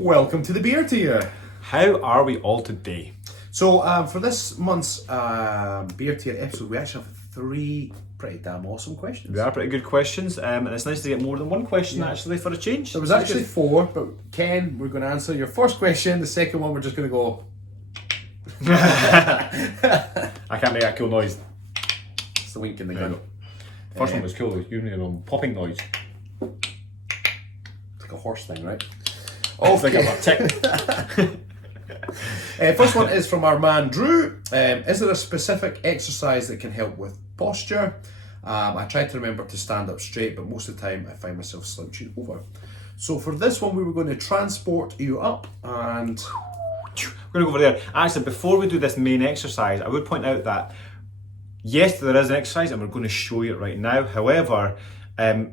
Welcome to the beer tier. How are we all today? So for this month's beer tier episode, we actually have 3 pretty damn awesome questions. They are pretty good questions, and it's nice to get more than one question actually for a change. There was actually 4, but Ken, we're going to answer your first question. The second one, we're just going to go. I can't make that cool noise. It's the wink in the gun. First one was cool, it was giving me a popping noise. It's like a horse thing, right? It's like a tick. First one is from our man Drew. Is there a specific exercise that can help with posture? I try to remember to stand up straight, but most of the time I find myself slouching over. So for this one, we were going to transport you up and... We're going to go over there. Actually, before we do this main exercise, I would point out that yes, there is an exercise and we're going to show you it right now. However,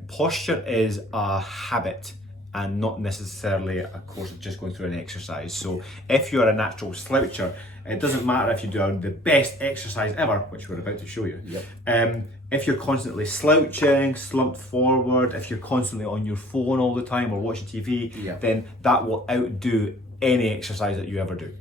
posture is a habit and not necessarily a course of just going through an exercise. So if you're a natural sloucher, it doesn't matter if you do the best exercise ever, which we're about to show you. Yep. If you're constantly slouching, slumped forward, if you're constantly on your phone all the time or watching TV, then that will outdo any exercise that you ever do.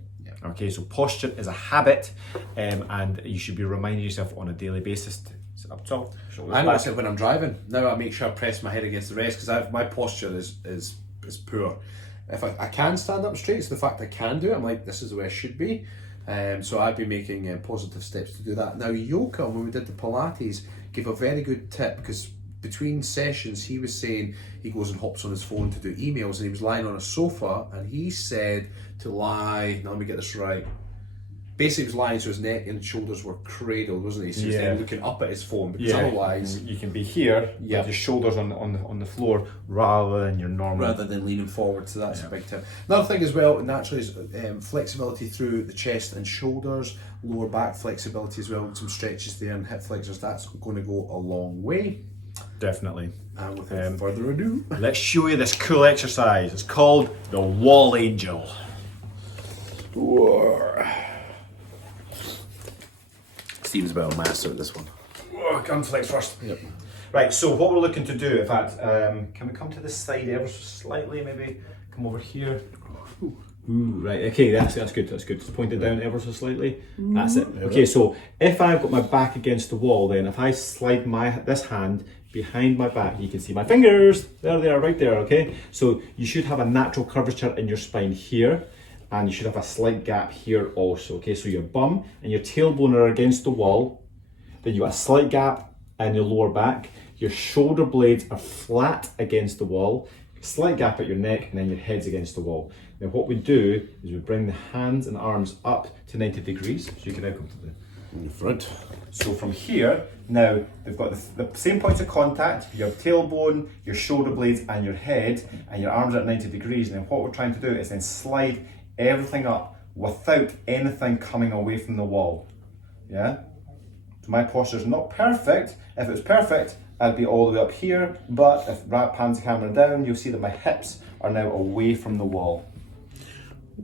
Okay, so posture is a habit, and you should be reminding yourself on a daily basis to sit up tall. I notice it when I'm driving. Now I make sure I press my head against the rest because my posture is poor. If I can stand up straight, it's the fact I can do it. I'm like, this is the way I should be. So I've been making positive steps to do that. Now Yoka, when we did the Pilates, gave a very good tip because between sessions he was saying he goes and hops on his phone to do emails and he was lying on a sofa and he said to lie, now let me get this right, basically he was lying so his neck and shoulders were cradled, wasn't he? So he was then looking up at his phone because otherwise you can be here with your shoulders on the floor rather than your normal, rather than leaning forward. So that's a big tip. Another thing as well naturally is flexibility through the chest and shoulders, lower back flexibility as well with some stretches there and hip flexors. That's going to go a long way. Definitely. And without further ado, let's show you this cool exercise. It's called the wall angel. Steve's about a master at this one. Gun flex first. Yep. Right, so what we're looking to do, in fact, can we come to this side ever so slightly, maybe come over here. Ooh, right, okay, that's good, Just point it down ever so slightly. That's it. Okay, so if I've got my back against the wall, then if I slide this hand behind my back, you can see my fingers. There they are, right there, okay? So you should have a natural curvature in your spine here, and you should have a slight gap here also, okay? So your bum and your tailbone are against the wall, then you have a slight gap in your lower back, your shoulder blades are flat against the wall, slight gap at your neck, and then your head's against the wall. Now what we do is we bring the hands and arms up to 90 degrees, so you can now come to the front. So from here, now they've got the same points of contact, your tailbone, your shoulder blades and your head, and your arms are at 90 degrees. And then what we're trying to do is then slide everything up without anything coming away from the wall. Yeah? So my posture is not perfect. If it was perfect, I'd be all the way up here, but if Rat pans the camera down, you'll see that my hips are now away from the wall.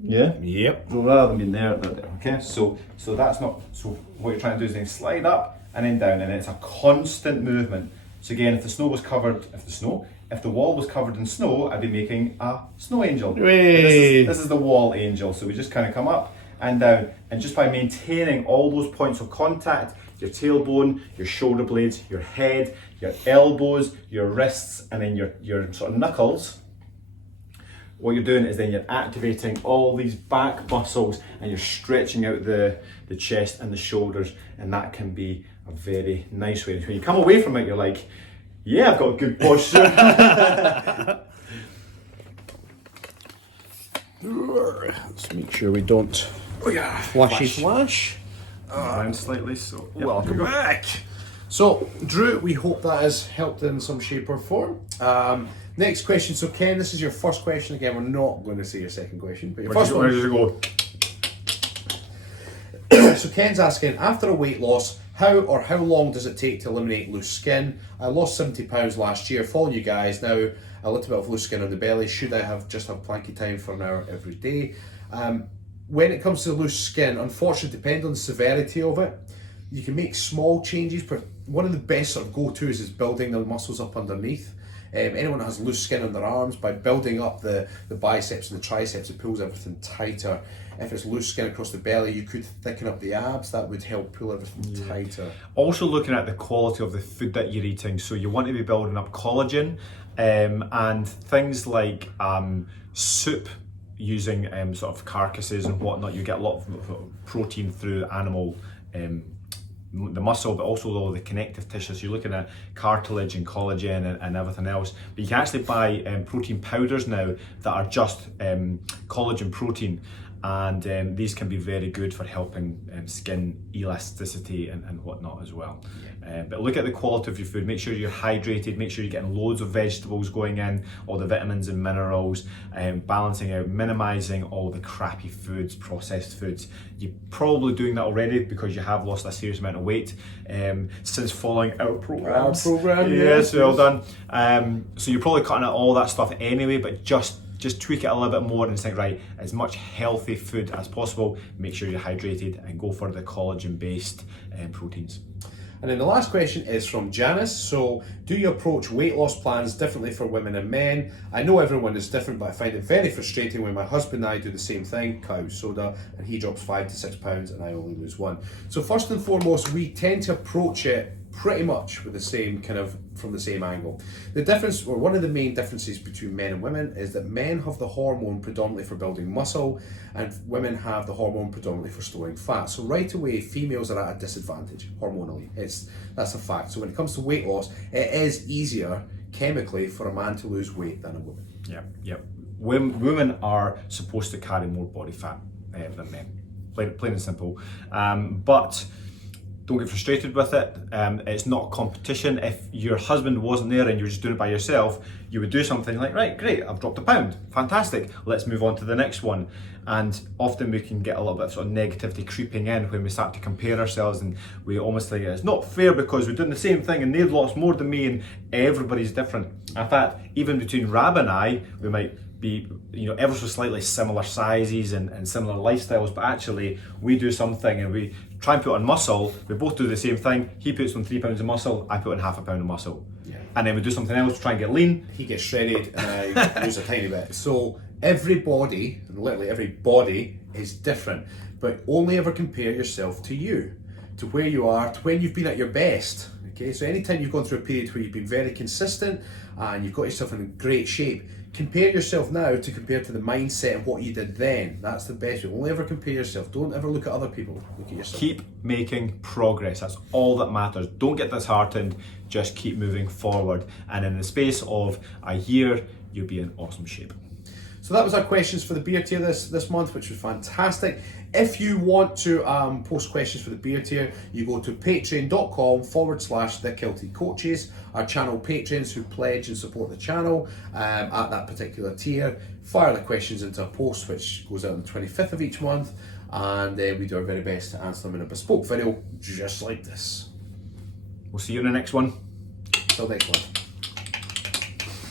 Yeah? Yep. So rather than being there, they're there. Okay? So that's not, so what you're trying to do is then slide up and then down, and it's a constant movement. So again, if the wall was covered in snow, I'd be making a snow angel. This is the wall angel. So we just kind of come up and down, and just by maintaining all those points of contact, your tailbone, your shoulder blades, your head, your elbows, your wrists, and then your sort of knuckles, what you're doing is then you're activating all these back muscles and you're stretching out the chest and the shoulders, and that can be a very nice way. When you come away from it, you're like, yeah, I've got good posture. Let's make sure we don't flash. Around slightly, so Welcome back. So, Drew, we hope that has helped in some shape or form. Next question. So, Ken, this is your first question. Again, we're not going to say your second question, but your first one. Where does it go? So, Ken's asking, after a weight loss, how long does it take to eliminate loose skin? I lost 70 pounds last year. Following you guys now, a little bit of loose skin on the belly. Should I just have planky time for an hour every day? When it comes to loose skin, unfortunately, depending on the severity of it, you can make small changes. But one of the best sort of go-tos is building the muscles up underneath. Anyone that has loose skin on their arms, by building up the biceps and the triceps, it pulls everything tighter. If it's loose skin across the belly, you could thicken up the abs. That would help pull everything tighter. Also looking at the quality of the food that you're eating. So you want to be building up collagen, and things like soup using sort of carcasses and whatnot. You get a lot of protein through animal the muscle, but also all the connective tissues. You're looking at cartilage and collagen and everything else. But you can actually buy protein powders now that are just collagen protein, and these can be very good for helping skin elasticity and whatnot as well. But look at the quality of your food. Make sure you're hydrated, make sure you're getting loads of vegetables going in, all the vitamins and minerals, balancing out, minimizing all the crappy foods, processed foods. You're probably doing that already because you have lost a serious amount of weight since following our programs. Yes, well done. So you're probably cutting out all that stuff anyway, but just tweak it a little bit more and think, right, as much healthy food as possible. Make sure you're hydrated and go for the collagen-based proteins. And then the last question is from Janice. So, do you approach weight loss plans differently for women and men? I know everyone is different, but I find it very frustrating when my husband and I do the same thing, cut out soda, and he drops 5 to 6 pounds and I only lose 1. So first and foremost, we tend to approach it pretty much with the same from the same angle. The difference, or one of the main differences between men and women, is that men have the hormone predominantly for building muscle and women have the hormone predominantly for storing fat. So right away, females are at a disadvantage hormonally. That's a fact. So when it comes to weight loss, it is easier chemically for a man to lose weight than a woman. Yep. Women are supposed to carry more body fat than men, plain and simple. But don't get frustrated with it. It's not competition. If your husband wasn't there and you were just doing it by yourself, you would do something like, right, great, I've dropped a pound, fantastic, let's move on to the next one. And often we can get a little bit of sort of negativity creeping in when we start to compare ourselves, and we almost think it's not fair because we're doing the same thing and they've lost more than me and everybody's different. In fact, even between Rab and I, we might be ever so slightly similar sizes and similar lifestyles, but actually we do something and we try and put on muscle, we both do the same thing. He puts on 3 pounds of muscle, I put on half a pound of muscle. And then we do something else to try and get lean. He gets shredded and I lose a tiny bit. So everybody, and literally every body, is different, but only ever compare yourself to you, to where you are, to when you've been at your best. Okay, so anytime you've gone through a period where you've been very consistent and you've got yourself in great shape, compare yourself now to compare to the mindset and what you did then. That's the best. Only ever compare yourself. Don't ever look at other people. Look at yourself. Keep making progress. That's all that matters. Don't get disheartened. Just keep moving forward. And in the space of a year, you'll be in awesome shape. So that was our questions for the beer tier this month, which was fantastic. If you want to post questions for the beer tier, you go to patreon.com/the Kilted Coaches, our channel patrons who pledge and support the channel at that particular tier. Fire the questions into a post which goes out on the 25th of each month, and we do our very best to answer them in a bespoke video just like this. We'll see you in the next one. Till next one.